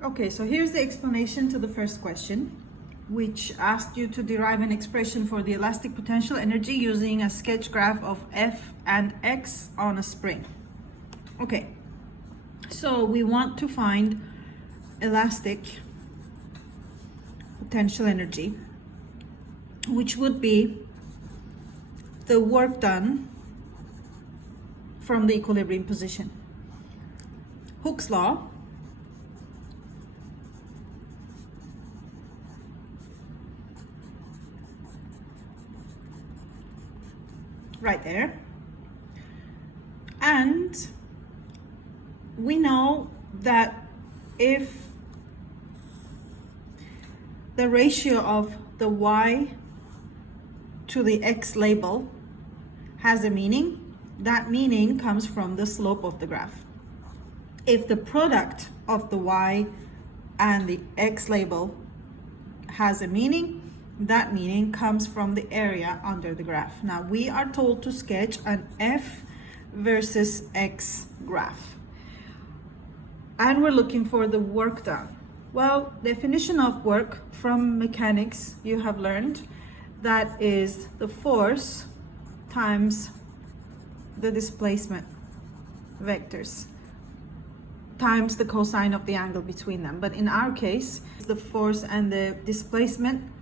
Okay, so here's the explanation to the first question, which asked you to derive an expression for the elastic potential energy using a sketch graph of F and X on a spring. Okay, so we want to find elastic potential energy, which would be the work done from the equilibrium position. Hooke's law right there, and we know that if the ratio of the y to the x label has a meaning, that meaning comes from the slope of the graph. If the product of the y and the x label has a meaning, that meaning comes from the area under the graph. Now we are told to sketch an F versus X graph, and we're looking for the work done. Well, definition of work from mechanics, you have learned that is the force times the displacement vectors times the cosine of the angle between them. But in our case, the force and the displacement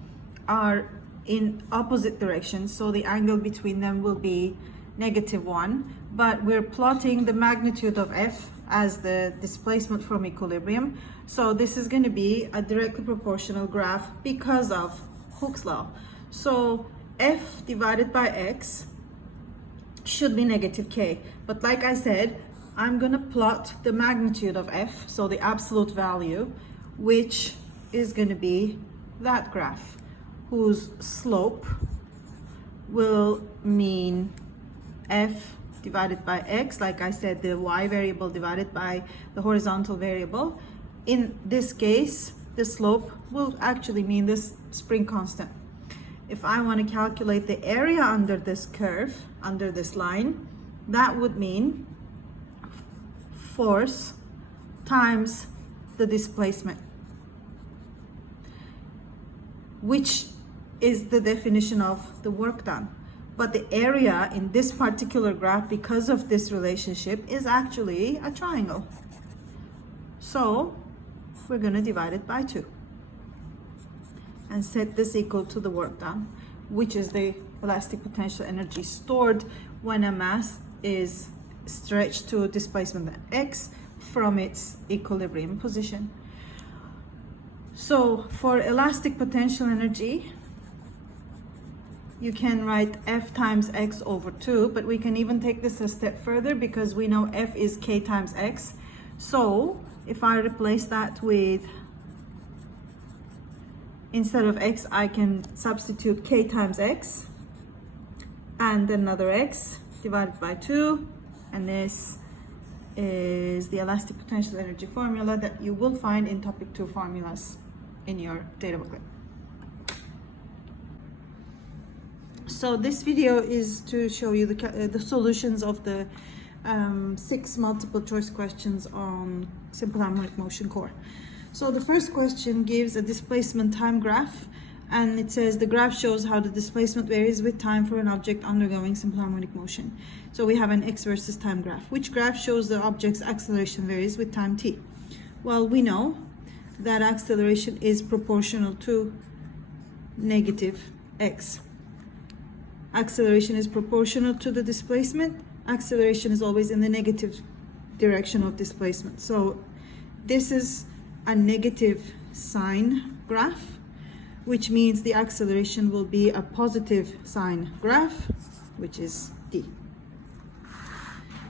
are in opposite directions, so the angle between them will be -1, but we're plotting the magnitude of F as the displacement from equilibrium, so this is going to be a directly proportional graph because of Hooke's law. So F divided by X should be -k, but like I said, I'm going to plot the magnitude of F, so the absolute value, which is going to be that graph, whose slope will mean F divided by X, like I said, the Y variable divided by the horizontal variable. In this case, the slope will actually mean this spring constant. If I want to calculate the area under this curve, under this line, that would mean force times the displacement, which is the definition of the work done. But the area in this particular graph, because of this relationship, is actually a triangle. So we're going to divide it by 2 and set this equal to the work done, which is the elastic potential energy stored when a mass is stretched to a displacement x from its equilibrium position. So for elastic potential energy, you can write F times X over 2, but we can even take this a step further because we know F is K times X. So if I replace that with, instead of X, I can substitute K times X and another X divided by 2, and this is the elastic potential energy formula that you will find in topic 2 formulas in your data booklet. So this video is to show you the solutions of the 6 multiple choice questions on simple harmonic motion core. So the first question gives a displacement time graph, and it says the graph shows how the displacement varies with time for an object undergoing simple harmonic motion. So we have an x versus time graph. Which graph shows the object's acceleration varies with time t? Well, we know that acceleration is proportional to -x. Acceleration is proportional to the displacement. Acceleration is always in the negative direction of displacement. So this is a negative sign graph, which means the acceleration will be a positive sign graph, which is d.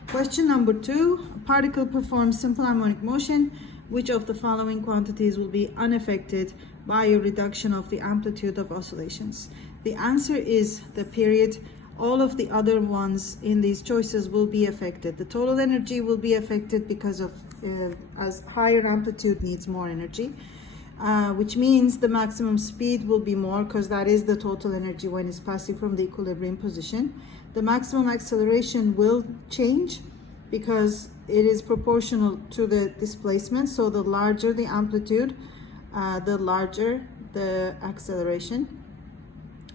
Question number 2, a particle performs simple harmonic motion. Which of the following quantities will be unaffected by a reduction of the amplitude of oscillations? The answer is the period. All of the other ones in these choices will be affected. The total energy will be affected because of as higher amplitude needs more energy, which means the maximum speed will be more because that is the total energy when it's passing from the equilibrium position. The maximum acceleration will change because it is proportional to the displacement. So the larger the amplitude, the larger the acceleration,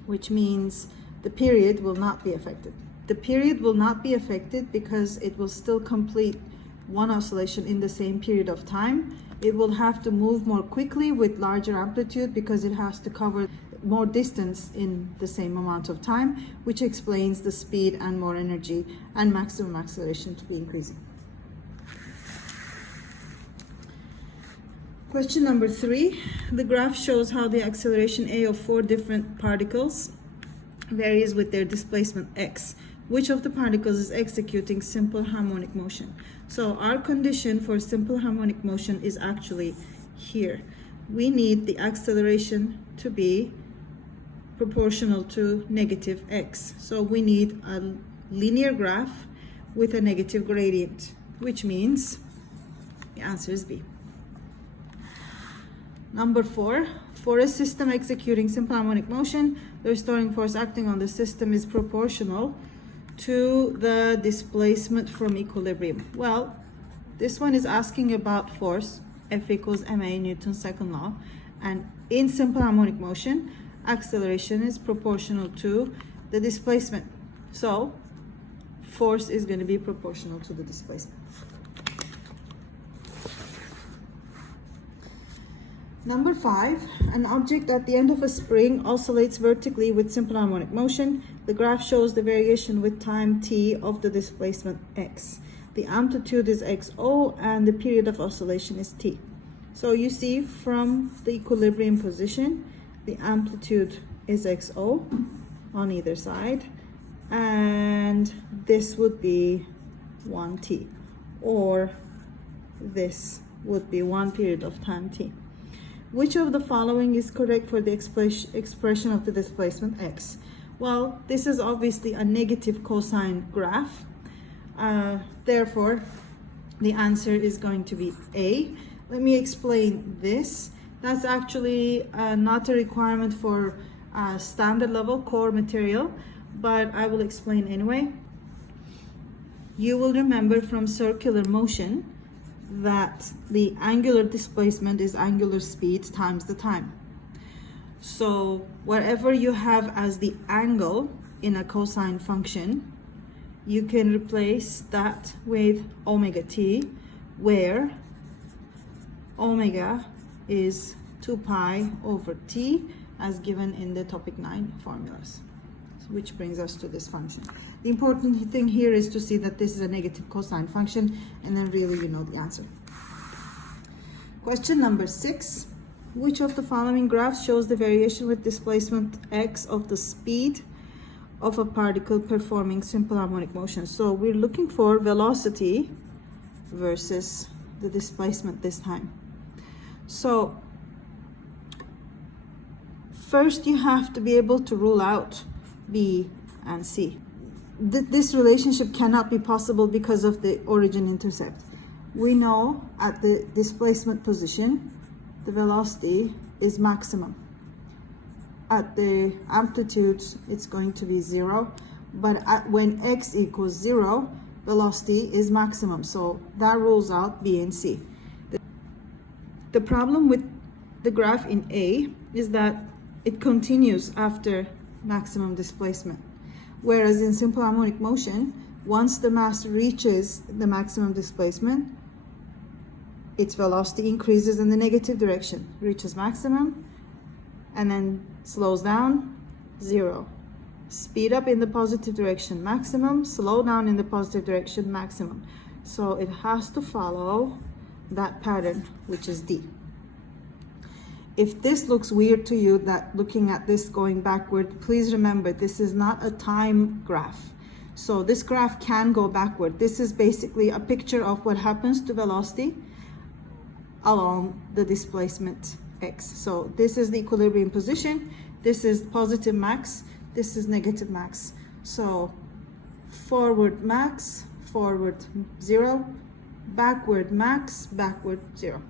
which means the period will not be affected. The period will not be affected because it will still complete one oscillation in the same period of time. It will have to move more quickly with larger amplitude because it has to cover more distance in the same amount of time, which explains the speed and more energy and maximum acceleration to be increasing. Question number 3. The graph shows how the acceleration A of 4 different particles varies with their displacement x. Which of the particles is executing simple harmonic motion? So our condition for simple harmonic motion is actually here. We need the acceleration to be proportional to negative x. So we need a linear graph with a negative gradient, which means the answer is B. Number 4, for a system executing simple harmonic motion, the restoring force acting on the system is proportional to the displacement from equilibrium. Well, this one is asking about force, F equals ma, Newton's second law, and in simple harmonic motion, acceleration is proportional to the displacement. So force is going to be proportional to the displacement. Number 5, an object at the end of a spring oscillates vertically with simple harmonic motion. The graph shows the variation with time t of the displacement x. The amplitude is xo and the period of oscillation is t. So you see from the equilibrium position, the amplitude is xo on either side, and this would be 1t, or this would be one period of time t. Which of the following is correct for the expression of the displacement x? Well, this is obviously a negative cosine graph. Therefore, the answer is going to be A. Let me explain this. That's actually not a requirement for standard level core material, but I will explain anyway. You will remember from circular motion that the angular displacement is angular speed times the time. So whatever you have as the angle in a cosine function, you can replace that with omega t, where omega is 2 pi over t as given in the topic 9 formulas, which brings us to this function. The important thing here is to see that this is a negative cosine function, and then really you know the answer. Question number 6. Which of the following graphs shows the variation with displacement x of the speed of a particle performing simple harmonic motion? So we're looking for velocity versus the displacement this time. So first you have to be able to rule out B and C. This relationship cannot be possible because of the origin-intercept. We know at the displacement position, the velocity is maximum. At the amplitudes, it's going to be 0, but when x equals 0, velocity is maximum. So that rules out B and C. The problem with the graph in A is that it continues after maximum displacement. Whereas in simple harmonic motion, once the mass reaches the maximum displacement, its velocity increases in the negative direction, reaches maximum, and then slows down, 0. Speed up in the positive direction, maximum, slow down in the positive direction, maximum. So it has to follow that pattern, which is D. If this looks weird to you, that looking at this going backward, please remember this is not a time graph. So this graph can go backward. This is basically a picture of what happens to velocity along the displacement x. So this is the equilibrium position, this is positive max, this is negative max. So forward max, forward 0, backward max, backward 0.